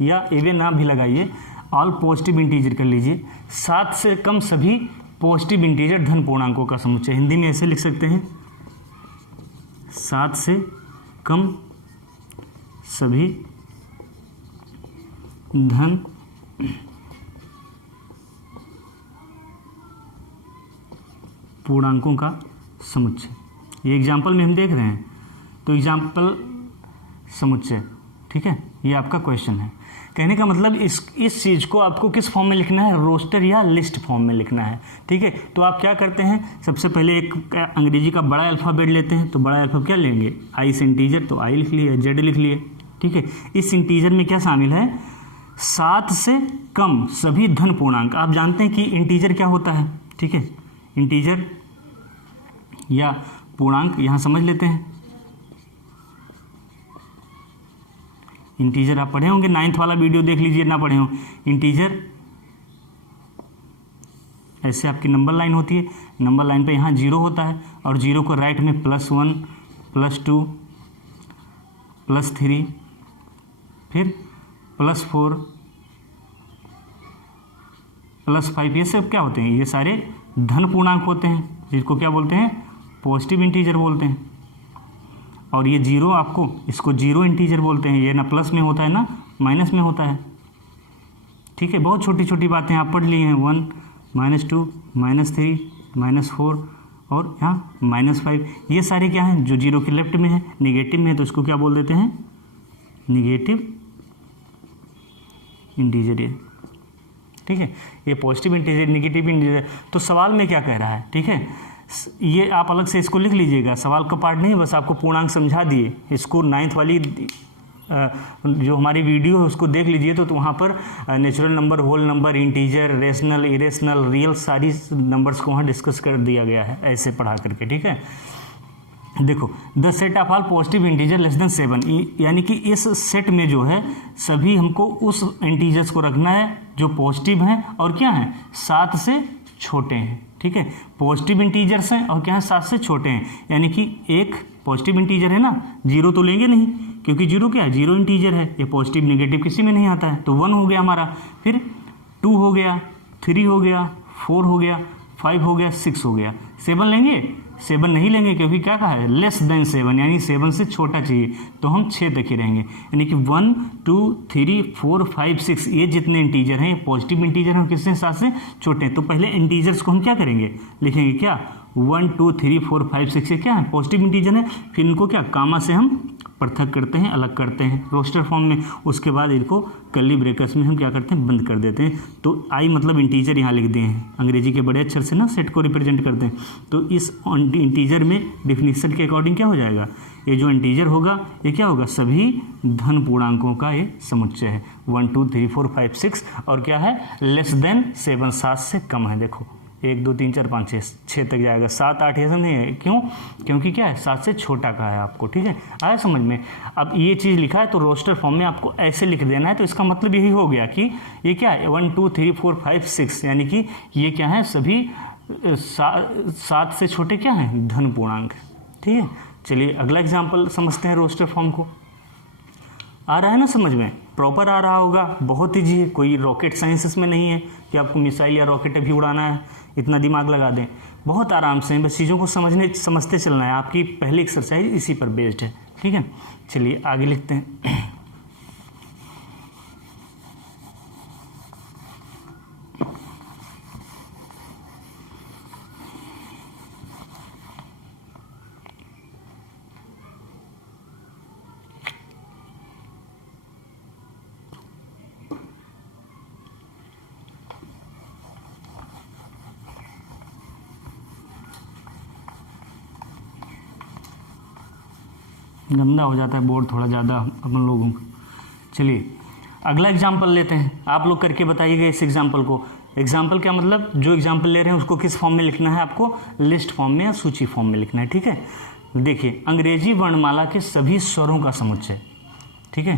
या इवन आप भी लगाइए, ऑल पॉजिटिव इंटीजर कर लीजिए। 7 से कम सभी पॉजिटिव इंटीजर धन पूर्णांकों का समुच्चय। हिंदी में ऐसे लिख सकते हैं, 7 से कम सभी धन पूर्णांकों का समुच्चय। ये एग्जाम्पल में हम देख रहे हैं, तो एग्जाम्पल समुच्चय, ठीक है, ये आपका क्वेश्चन है। कहने का मतलब इस चीज़ को आपको किस फॉर्म में लिखना है, रोस्टर या लिस्ट फॉर्म में लिखना है, ठीक है। तो आप क्या करते हैं, सबसे पहले एक अंग्रेजी का बड़ा अल्फ़ाबेट लेते हैं। तो बड़ा अल्फ़ाबेट क्या लेंगे, आई से इंटीजर, तो आई लिख लिए, जेड लिख लिए, ठीक है। इस इंटीजर में क्या शामिल है, 7 से कम सभी धन पूर्णांक। आप जानते हैं कि इंटीजर क्या होता है, ठीक है, इंटीजर या पूर्णांक यहां समझ लेते हैं। इंटीजर आप पढ़े होंगे, 9th वाला वीडियो देख लीजिए, ना पढ़े हो। इंटीजर ऐसे आपकी नंबर लाइन होती है, नंबर लाइन पे यहाँ 0 होता है, और 0 को राइट में +1 +2 +3 फिर +4 +5, ये सब क्या होते हैं, ये सारे धन पूर्णांक होते हैं, जिसको क्या बोलते हैं, पॉजिटिव इंटीजर बोलते हैं। और ये 0 आपको, इसको 0 इंटीजर बोलते हैं। ये ना प्लस में होता है ना माइनस में होता है, ठीक है। बहुत छोटी छोटी बातें आप पढ़ ली हैं, 1 -2 -3 -4 और यहाँ -5, ये सारे क्या हैं, जो 0 के लेफ्ट में है, निगेटिव में है, तो इसको क्या बोल देते हैं, निगेटिव इंटीजर, ये ठीक है। ये पॉजिटिव इंटीजर, निगेटिव इंटीजर। तो सवाल में क्या कह रहा है, ठीक है, ये आप अलग से इसको लिख लीजिएगा, सवाल का पार्ट नहीं, बस आपको पूर्णांक समझा दिए। इसको 9th वाली जो हमारी वीडियो है उसको देख लीजिए, तो वहाँ पर natural number, whole number, integer, rational, irrational, real, सारी नंबर्स को वहाँ डिस्कस कर दिया गया है, ऐसे पढ़ा करके, ठीक है। देखो, the set of all positive integer less than 7, यानी कि इस सेट में जो है सभी हमको उस इंटीजर्स को रखना है जो पॉजिटिव हैं और क्या हैं, 7 से छोटे हैं, ठीक है। पॉजिटिव इंटीजर्स हैं और क्या है, 7 से छोटे हैं। यानी कि एक पॉजिटिव इंटीजर है ना, 0 तो लेंगे नहीं, क्योंकि 0 क्या है, 0 इंटीजर है, ये पॉजिटिव नेगेटिव किसी में नहीं आता है। तो 1 हो गया हमारा, फिर 2 हो गया, 3 हो गया, 4 हो गया, 5 हो गया, 6 हो गया। 7 लेंगे, 7 नहीं लेंगे, क्योंकि क्या कहा है, लेस देन 7, यानी 7 से छोटा चाहिए, तो हम 6 तक ही रहेंगे। यानी कि 1 2 3 4 5 6 ये जितने इंटीजर हैं, ये पॉजिटिव इंटीजर हैं, किससे, 7 से छोटे हैं। तो पहले इंटीजर्स को हम क्या करेंगे, लिखेंगे क्या, 1 2 3 4 5 6 ये क्या है, पॉजिटिव इंटीजर है। फिर इनको क्या कामा से हम पृथक करते हैं, अलग करते हैं रोस्टर फॉर्म में। उसके बाद इनको कर्ली ब्रेकर्स में हम क्या करते हैं, बंद कर देते हैं। तो आई मतलब इंटीजर यहाँ लिख दिए हैं, अंग्रेजी के बड़े अक्षर से ना सेट को रिप्रेजेंट करते हैं। तो इस इंटीजर में डिफिनीशन के अकॉर्डिंग क्या हो जाएगा, ये जो इंटीजर होगा ये क्या होगा, सभी धन पूर्णांकों का ये समुच्चय है। 1 2 3 4 5 6 और क्या है, लेस देन 7 7 से कम है। देखो 1 2 3 4 5 6 तक जाएगा, 7 8 ऐसा नहीं है। क्यों, क्योंकि क्या है 7 से छोटा का है आपको, ठीक है, आया समझ में। अब ये चीज़ लिखा है तो रोस्टर फॉर्म में आपको ऐसे लिख देना है। तो इसका मतलब यही हो गया कि ये क्या है 1 2 3 4 5 6 यानी कि ये क्या है, सभी 7 से छोटे क्या हैं, धन पूर्णांक, ठीक है। चलिए अगला एग्जाम्पल समझते हैं रोस्टर फॉर्म को। आ रहा है ना समझ में, प्रॉपर आ रहा होगा, बहुत ईजी है, कोई रॉकेट साइंस इसमें नहीं है कि आपको मिसाइल या रॉकेट अभी उड़ाना है, इतना दिमाग लगा दें, बहुत आराम से बस चीज़ों को समझते चलना है। आपकी पहली एक्सरसाइज इसी पर बेस्ड है, ठीक है। चलिए आगे लिखते हैं। गंदा हो जाता है बोर्ड थोड़ा ज़्यादा अपन लोगों का। चलिए अगला एग्जाम्पल लेते हैं, आप लोग करके बताइएगा इस एग्जाम्पल को। एग्जाम्पल क्या मतलब, जो एग्जाम्पल ले रहे हैं उसको किस फॉर्म में लिखना है, आपको लिस्ट फॉर्म में या सूची फॉर्म में लिखना है, ठीक है। देखिए अंग्रेजी वर्णमाला के सभी स्वरों का समुच्चय, ठीक है।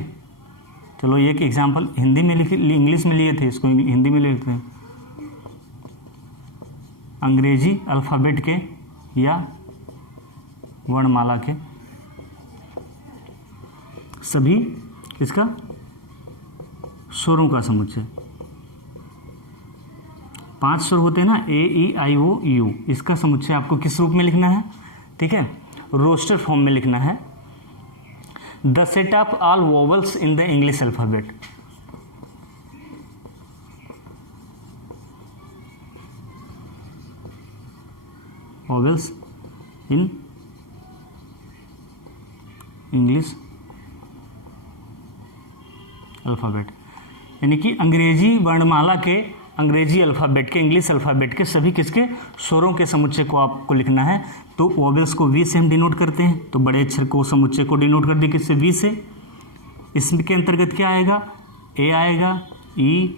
चलो ये कि एग्जाम्पल हिंदी में इंग्लिश में लिए थे, इसको हिंदी में लिखते हैं। अंग्रेजी अल्फ़ाबेट के या वर्णमाला के सभी इसका स्वरों का समुच्चय। 5 स्वर होते हैं ना, ए ई आई ओ यू, इसका समुच्चय आपको किस रूप में लिखना है, ठीक है, रोस्टर फॉर्म में लिखना है। The set of all vowels in the English alphabet. Vowels in English alphabet, यानी कि अंग्रेजी वर्णमाला के, अंग्रेजी अल्फ़ाबेट के, इंग्लिश अल्फ़ाबेट के सभी किसके स्वरों के समुच्चय को आपको लिखना है। तो वोवेल्स को वी से हम डिनोट करते हैं, तो बड़े अक्षर को समुच्चय को डिनोट कर दिए किससे, वी से। इसमें के अंतर्गत क्या आएगा, ए आएगा, ई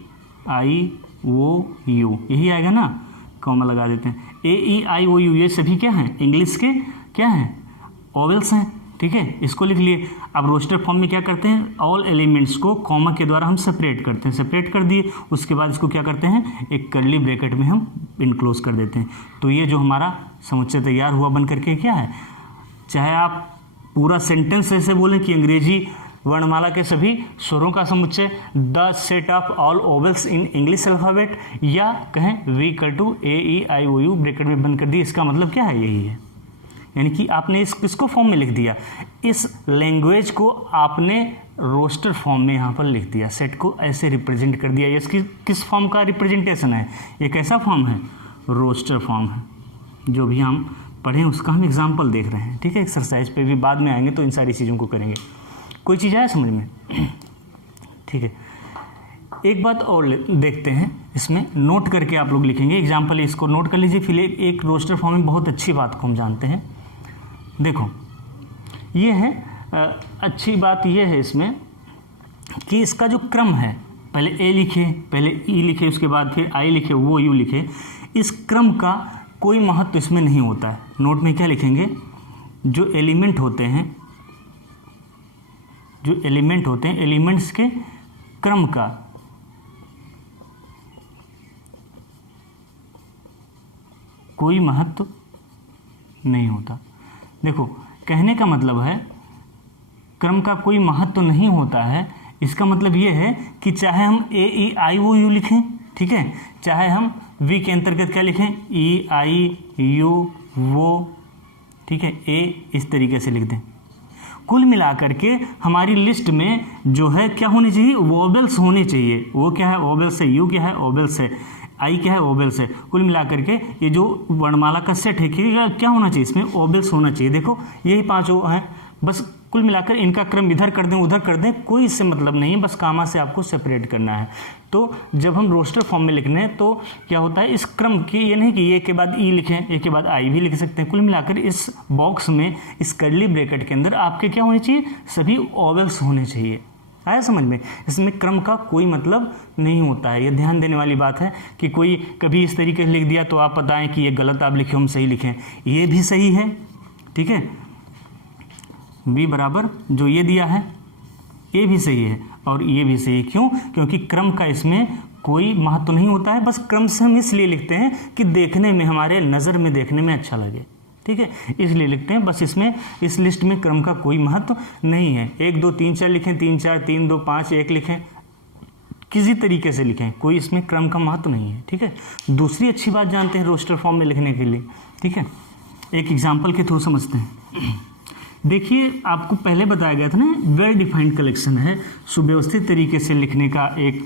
आई ओ यू, यही आएगा ना, कॉमा लगा देते हैं। ए ई आई ओ यू ये सभी क्या हैं, इंग्लिश के क्या हैं, वोवेल्स हैं, ठीक है, इसको लिख लिए। अब रोस्टर फॉर्म में क्या करते हैं, ऑल एलिमेंट्स को कॉमा के द्वारा हम सेपरेट करते हैं, सेपरेट कर दिए, उसके बाद इसको क्या करते हैं, एक कर्ली ब्रैकेट में हम इनक्लोज कर देते हैं। तो ये जो हमारा समुच्चय तैयार हुआ बन करके क्या है, चाहे आप पूरा सेंटेंस ऐसे बोलें कि अंग्रेजी वर्णमाला के सभी स्वरों का समुच्चय, the set of all vowels in English alphabet, या कहें V equal to A E I O U bracket में बंद कर दिए। इसका मतलब क्या है, यही है, यानी कि आपने इसको फॉर्म में लिख दिया, इस लैंग्वेज को आपने रोस्टर फॉर्म में यहाँ पर लिख दिया, सेट को ऐसे रिप्रेजेंट कर दिया। इसकी किस फॉर्म का रिप्रेजेंटेशन है, एक ऐसा फॉर्म है, रोस्टर फॉर्म है। जो भी हम पढ़ें उसका हम एग्जाम्पल देख रहे हैं, ठीक है। एक्सरसाइज पे भी बाद में आएंगे तो इन सारी चीज़ों को करेंगे। कोई चीज़ आया समझ में, ठीक है। एक बात और देखते हैं, इसमें नोट करके आप लोग लिखेंगे एग्जाम्पल, इसको नोट कर लीजिए। फिर एक रोस्टर फॉर्म में बहुत अच्छी बात को हम जानते हैं, देखो ये है अच्छी बात ये है इसमें कि इसका जो क्रम है, पहले ए लिखे, पहले ई लिखे, उसके बाद फिर आई लिखे, वो यू लिखे, इस क्रम का कोई महत्व इसमें नहीं होता है। नोट में क्या लिखेंगे, जो एलिमेंट होते हैं, जो एलिमेंट होते हैं, एलिमेंट्स के क्रम का कोई महत्व नहीं होता। देखो कहने का मतलब है क्रम का कोई महत्व नहीं होता है, इसका मतलब ये है कि चाहे हम ए ई आई ओ यू लिखें, ठीक है, चाहे हम वी के अंतर्गत क्या लिखें, ई आई यू वो, ठीक है, ए इस तरीके से लिख दें। कुल मिलाकर के हमारी लिस्ट में जो है क्या होनी चाहिए, वोवेल्स होनी चाहिए। वो क्या है, वोवेल्स है, यू क्या है, वोवेल्स है। आई क्या है, ओवेल्स है। कुल मिलाकर के ये जो वर्णमाला का सेट है कि क्या होना चाहिए, इसमें ओवेल्स होना चाहिए। देखो यही 5 हैं, बस कुल मिलाकर इनका क्रम इधर कर दें उधर कर दें, कोई इससे मतलब नहीं है, बस कामा से आपको सेपरेट करना है। तो जब हम रोस्टर फॉर्म में लिखने हैं तो क्या होता है, इस क्रम की ये नहीं कि ए के बाद ई लिखें, ए के बाद आई भी लिख सकते हैं। कुल मिलाकर इस बॉक्स में, इस कर्ली ब्रैकेट के अंदर आपके क्या होने चाहिए, सभी ओवेल्स होने चाहिए। आया समझ में, इसमें क्रम का कोई मतलब नहीं होता है। ये ध्यान देने वाली बात है कि कोई कभी इस तरीके से लिख दिया तो आप बताएं कि ये गलत आप लिखे, हम सही लिखें, ये भी सही है, ठीक है। बी बराबर जो ये दिया है ये भी सही है और ये भी सही है। क्यों? क्योंकि क्रम का इसमें कोई महत्व नहीं होता है, बस क्रम से हम इसलिए लिखते हैं कि देखने में, हमारे नज़र में देखने में अच्छा लगे, ठीक है, इसलिए लिखते हैं। बस इसमें इस लिस्ट में क्रम का कोई महत्व नहीं है। 1 2 3 4 लिखें, 3 4 3 2 5 1 लिखें, किसी तरीके से लिखें, कोई इसमें क्रम का महत्व नहीं है, ठीक है। दूसरी अच्छी बात जानते हैं रोस्टर फॉर्म में लिखने के लिए, ठीक है, एक एग्जाम्पल के थ्रू समझते हैं। देखिए आपको पहले बताया गया था ना, वेल डिफाइंड कलेक्शन है, सुव्यवस्थित तरीके से लिखने का एक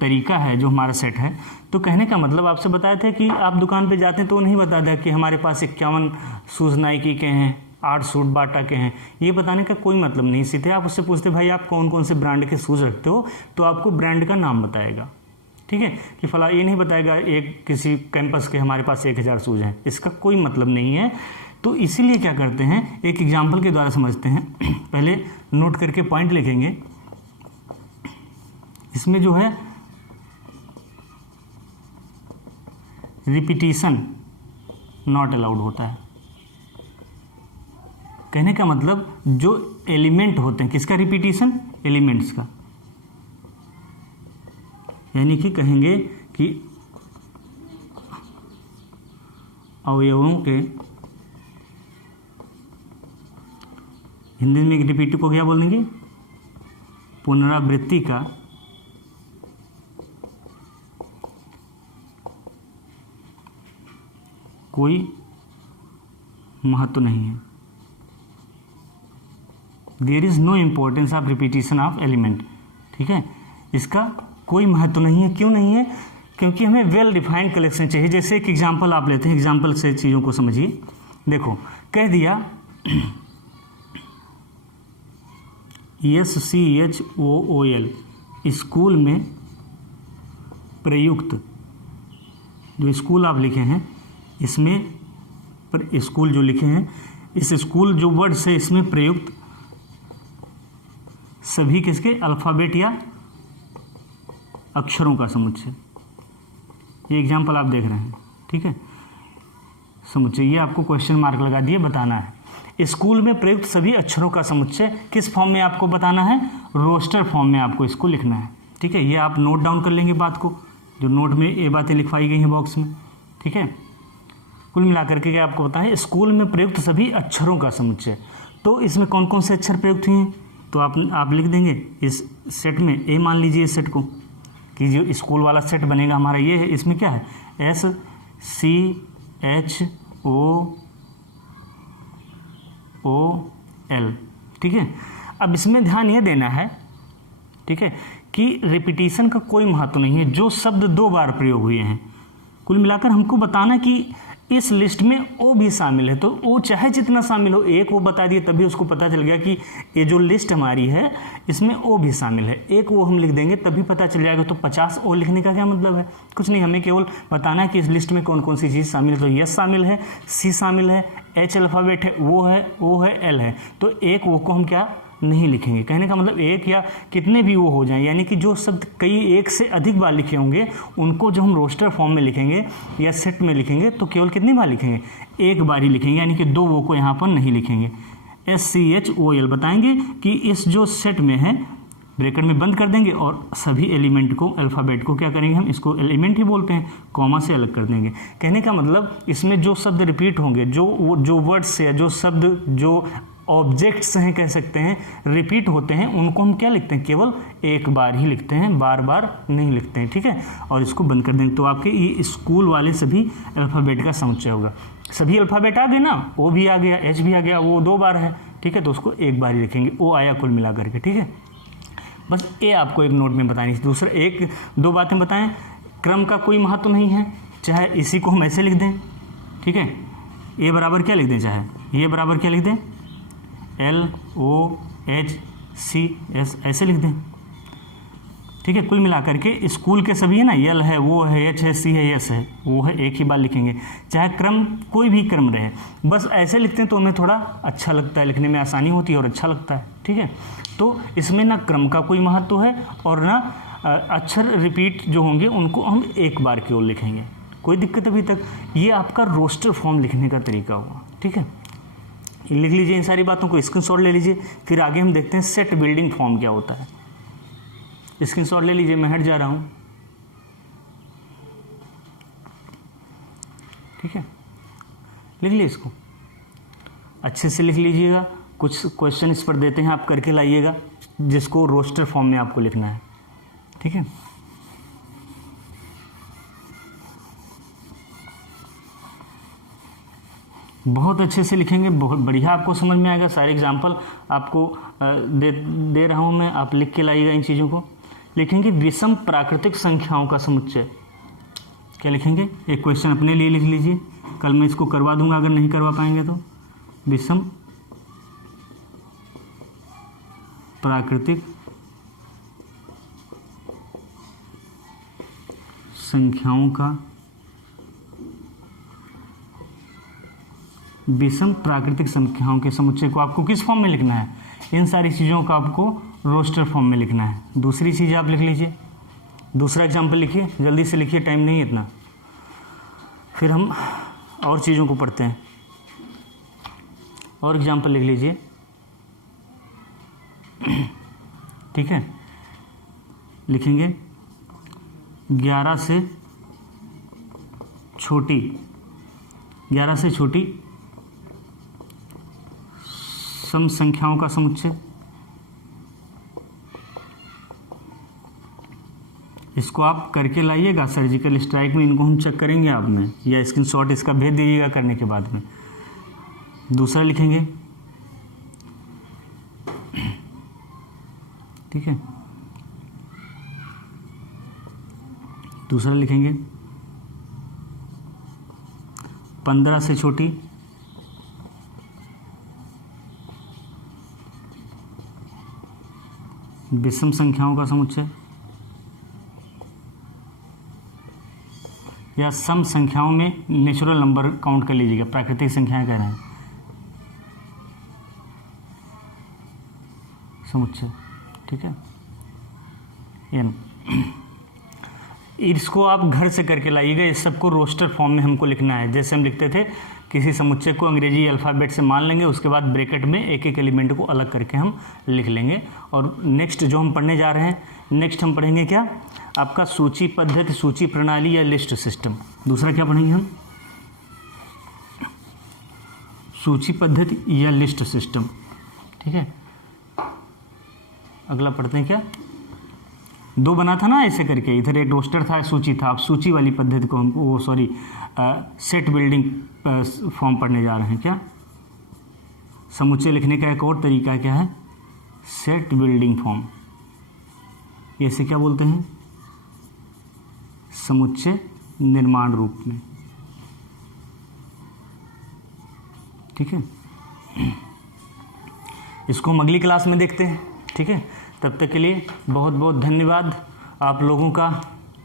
तरीका है जो हमारा सेट है। तो कहने का मतलब आपसे बताया था कि आप दुकान पे जाते हैं तो नहीं बता दिया कि हमारे पास 51 शूज़ नाइकी के हैं, 8 सूट बाटा के हैं, ये बताने का कोई मतलब नहीं। सीधे आप उससे पूछते भाई आप कौन कौन से ब्रांड के शूज़ रखते हो, तो आपको ब्रांड का नाम बताएगा, ठीक है, कि फला ये नहीं बताएगा एक किसी कैंपस के हमारे पास 1000 शूज़ हैं, इसका कोई मतलब नहीं है। तो इसीलिए क्या करते हैं, एक एग्जाम्पल के द्वारा समझते हैं। पहले नोट करके पॉइंट लिखेंगे। इसमें जो है रिपीटिशन नॉट अलाउड होता है। कहने का मतलब जो एलिमेंट होते हैं, किसका रिपीटिशन, एलिमेंट्स का, यानी कि कहेंगे कि अवयवों के, हिंदी में रिपीट को क्या बोल देंगे, पुनरावृत्ति का कोई महत्व नहीं है। There is no importance of repetition of element, ठीक है, इसका कोई महत्व नहीं है। क्यों नहीं है? क्योंकि हमें वेल डिफाइंड कलेक्शन चाहिए। जैसे एक एग्जाम्पल आप लेते हैं, एग्जाम्पल से चीज़ों को समझिए। देखो कह दिया SCHOOL, स्कूल में प्रयुक्त, जो स्कूल आप लिखे हैं इसमें पर स्कूल जो लिखे हैं, इस स्कूल जो वर्ड से इसमें प्रयुक्त सभी किसके, अल्फ़ाबेट या अक्षरों का समुच्चय। ये एग्जाम्पल आप देख रहे हैं, ठीक है, समुच्चय, ये आपको क्वेश्चन मार्क लगा दिए, बताना है। स्कूल में प्रयुक्त सभी अक्षरों का समुच्चय किस फॉर्म में आपको बताना है, रोस्टर फॉर्म में आपको इसको लिखना है, ठीक है। ये आप नोट डाउन कर लेंगे बात को, जो नोट में ये बातें लिखवाई गई हैं बॉक्स में, ठीक है। कुल मिलाकर के क्या आपको बताएं, स्कूल में प्रयुक्त सभी अक्षरों का समुच्चय। तो इसमें कौन कौन से अक्षर प्रयुक्त हुए हैं, तो आप लिख देंगे इस सेट में, ए मान लीजिए इस सेट को, कि जो स्कूल वाला सेट बनेगा हमारा ये है, इसमें क्या है, SCHOOL, ठीक है। अब इसमें ध्यान ये देना है, ठीक है, कि रिपीटिशन का कोई महत्व नहीं है, जो शब्द 2 बार प्रयोग हुए हैं। कुल मिलाकर हमको बताना कि इस लिस्ट में ओ भी शामिल है, तो ओ चाहे जितना शामिल हो, एक वो बता दिए तभी उसको पता चल गया कि ये जो लिस्ट हमारी है इसमें ओ भी शामिल है। एक वो हम लिख देंगे तभी पता चल जाएगा। तो 50 ओ लिखने का क्या मतलब है, कुछ नहीं, हमें केवल बताना है कि इस लिस्ट में कौन कौन सी चीज़ शामिल है। तो यस शामिल है, सी शामिल है, एच अल्फ़ाबेट है, वो है, ओ है, एल है। तो एक वो को हम क्या नहीं लिखेंगे। कहने का मतलब एक या कितने भी वो हो जाएं, यानी कि जो शब्द कई एक से अधिक बार लिखे होंगे उनको जब हम रोस्टर फॉर्म में लिखेंगे या सेट में लिखेंगे तो केवल कितनी बार लिखेंगे, एक बार ही लिखेंगे, यानी कि 2 वो को यहाँ पर नहीं लिखेंगे। SCHOOL बताएंगे कि इस जो सेट में है ब्रैकेट में बंद कर देंगे और सभी एलिमेंट को, अल्फ़ाबेट को क्या करेंगे, हम इसको एलिमेंट ही बोलते हैं, कॉमा से अलग कर देंगे। कहने का मतलब इसमें जो शब्द रिपीट होंगे, जो वर्ड्स है, जो शब्द, जो ऑब्जेक्ट्स हैं, कह सकते हैं, रिपीट होते हैं, उनको हम क्या लिखते हैं, केवल एक बार ही लिखते हैं, बार बार नहीं लिखते हैं, ठीक है। और इसको बंद कर देंगे तो आपके ये स्कूल वाले सभी अल्फ़ाबेट का समुच्चय होगा। सभी अल्फ़ाबेट आ गए ना, ओ भी आ गया, एच भी आ गया, वो 2 बार है, ठीक है, तो उसको एक बार ही लिखेंगे, ओ आया कुल मिला करके, ठीक है। बस ये आपको एक नोट में बतानी। दूसरा 1-2 बातें बताएं, क्रम का कोई महत्व नहीं है, चाहे इसी को हम ऐसे लिख दें, ठीक है, ए बराबर क्या लिख दें, चाहे ये बराबर क्या लिख दें, LOHCS ऐसे लिख दें, ठीक है। कुल मिलाकर के स्कूल के सभी है ना, यल है, वो है, एच है, सी है, यस है, वो है, एक ही बार लिखेंगे, चाहे क्रम कोई भी क्रम रहे, बस ऐसे लिखते हैं तो हमें थोड़ा अच्छा लगता है, लिखने में आसानी होती है और अच्छा लगता है, ठीक है। तो इसमें ना क्रम का कोई महत्व है और ना अक्षर रिपीट जो होंगे उनको हम एक बार केवल लिखेंगे, कोई दिक्कत अभी तक। ये आपका रोस्टर फॉर्म लिखने का तरीका हुआ, ठीक है। लिख लीजिए इन सारी बातों को, स्क्रीनशॉट ले लीजिए, फिर आगे हम देखते हैं सेट बिल्डिंग फॉर्म क्या होता है। स्क्रीनशॉट ले लीजिए, मैं हट जा रहा हूं, ठीक है। लिख लीजिए, इसको अच्छे से लिख लीजिएगा। कुछ क्वेश्चन इस पर देते हैं, आप करके लाइएगा, जिसको रोस्टर फॉर्म में आपको लिखना है, ठीक है। बहुत अच्छे से लिखेंगे, बहुत बढ़िया आपको समझ में आएगा। सारे एग्जाम्पल आपको दे रहा हूं मैं, आप लिख के लाइएगा इन चीज़ों को। लिखेंगे विषम प्राकृतिक संख्याओं का समुच्चय, क्या लिखेंगे, एक क्वेश्चन अपने लिए लिख लीजिए, कल मैं इसको करवा दूंगा अगर नहीं करवा पाएंगे तो। विषम प्राकृतिक संख्याओं का, विषम प्राकृतिक संख्याओं के समुच्चय को आपको किस फॉर्म में लिखना है, इन सारी चीज़ों को आपको रोस्टर फॉर्म में लिखना है। दूसरी चीज़ आप लिख लीजिए, दूसरा एग्जाम्पल लिखिए, जल्दी से लिखिए, टाइम नहीं है इतना, फिर हम और चीज़ों को पढ़ते हैं। और एग्जाम्पल लिख लीजिए, ठीक है। लिखेंगे 11 से छोटी, 11 से छोटी सम संख्याओं का समुच्चय। इसको आप करके लाइएगा, सर्जिकल स्ट्राइक में इनको हम चेक करेंगे आप में, या स्क्रीनशॉट इसका भेज दीजिएगा करने के बाद में। दूसरा लिखेंगे, ठीक है, दूसरा लिखेंगे 15 से छोटी विषम संख्याओं का समुच्चय, या सम संख्याओं में नेचुरल नंबर काउंट कर लीजिएगा, प्राकृतिक संख्याएं कह रहे हैं, समुच्चय, ठीक है। एन इसको आप घर से करके लाइएगा, इस सबको रोस्टर फॉर्म में हमको लिखना है। जैसे हम लिखते थे, किसी समुच्चय को अंग्रेजी अल्फ़ाबेट से मान लेंगे, उसके बाद ब्रैकेट में एक एक एलिमेंट को अलग करके हम लिख लेंगे। और नेक्स्ट जो हम पढ़ने जा रहे हैं, नेक्स्ट हम पढ़ेंगे क्या, आपका सूची पद्धति, सूची प्रणाली या लिस्ट सिस्टम। दूसरा क्या पढ़ेंगे हम, सूची पद्धति या लिस्ट सिस्टम, ठीक है। अगला पढ़ते हैं क्या, दो बना था ना ऐसे करके, इधर एक रोस्टर था, सूची था, अब सूची वाली पद्धति को हम सेट बिल्डिंग फॉर्म पढ़ने जा रहे हैं। क्या समुच्चय लिखने का एक और तरीका क्या है, सेट बिल्डिंग फॉर्म, इसे क्या बोलते हैं, समुच्चय निर्माण रूप में, ठीक है। इसको हम अगली क्लास में देखते हैं, ठीक है। तब तक के लिए बहुत बहुत धन्यवाद आप लोगों का,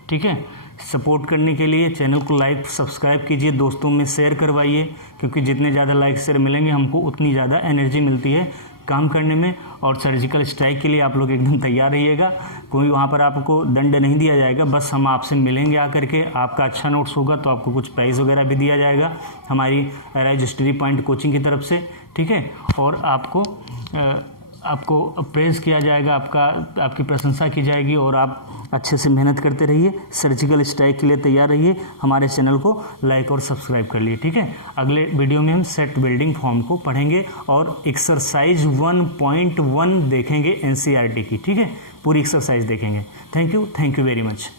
ठीक है। सपोर्ट करने के लिए चैनल को लाइक सब्सक्राइब कीजिए, दोस्तों में शेयर करवाइए, क्योंकि जितने ज़्यादा लाइक शेयर मिलेंगे हमको उतनी ज़्यादा एनर्जी मिलती है काम करने में। और सर्जिकल स्ट्राइक के लिए आप लोग एकदम तैयार रहिएगा, कोई वहाँ पर आपको दंड नहीं दिया जाएगा, बस हम आपसे मिलेंगे आकर के, आपका अच्छा नोट्स होगा तो आपको कुछ प्राइज़ वगैरह भी दिया जाएगा हमारी राइज स्टडी पॉइंट कोचिंग की तरफ से, ठीक है। और आपको प्रेज़ किया जाएगा, आपकी प्रशंसा की जाएगी, और आप अच्छे से मेहनत करते रहिए, सर्जिकल स्ट्राइक के लिए तैयार रहिए। हमारे चैनल को लाइक और सब्सक्राइब कर लिए, ठीक है। अगले वीडियो में हम सेट बिल्डिंग फॉर्म को पढ़ेंगे और एक्सरसाइज 1.1 देखेंगे NCERT की, ठीक है। पूरी एक्सरसाइज देखेंगे। Thank you very much.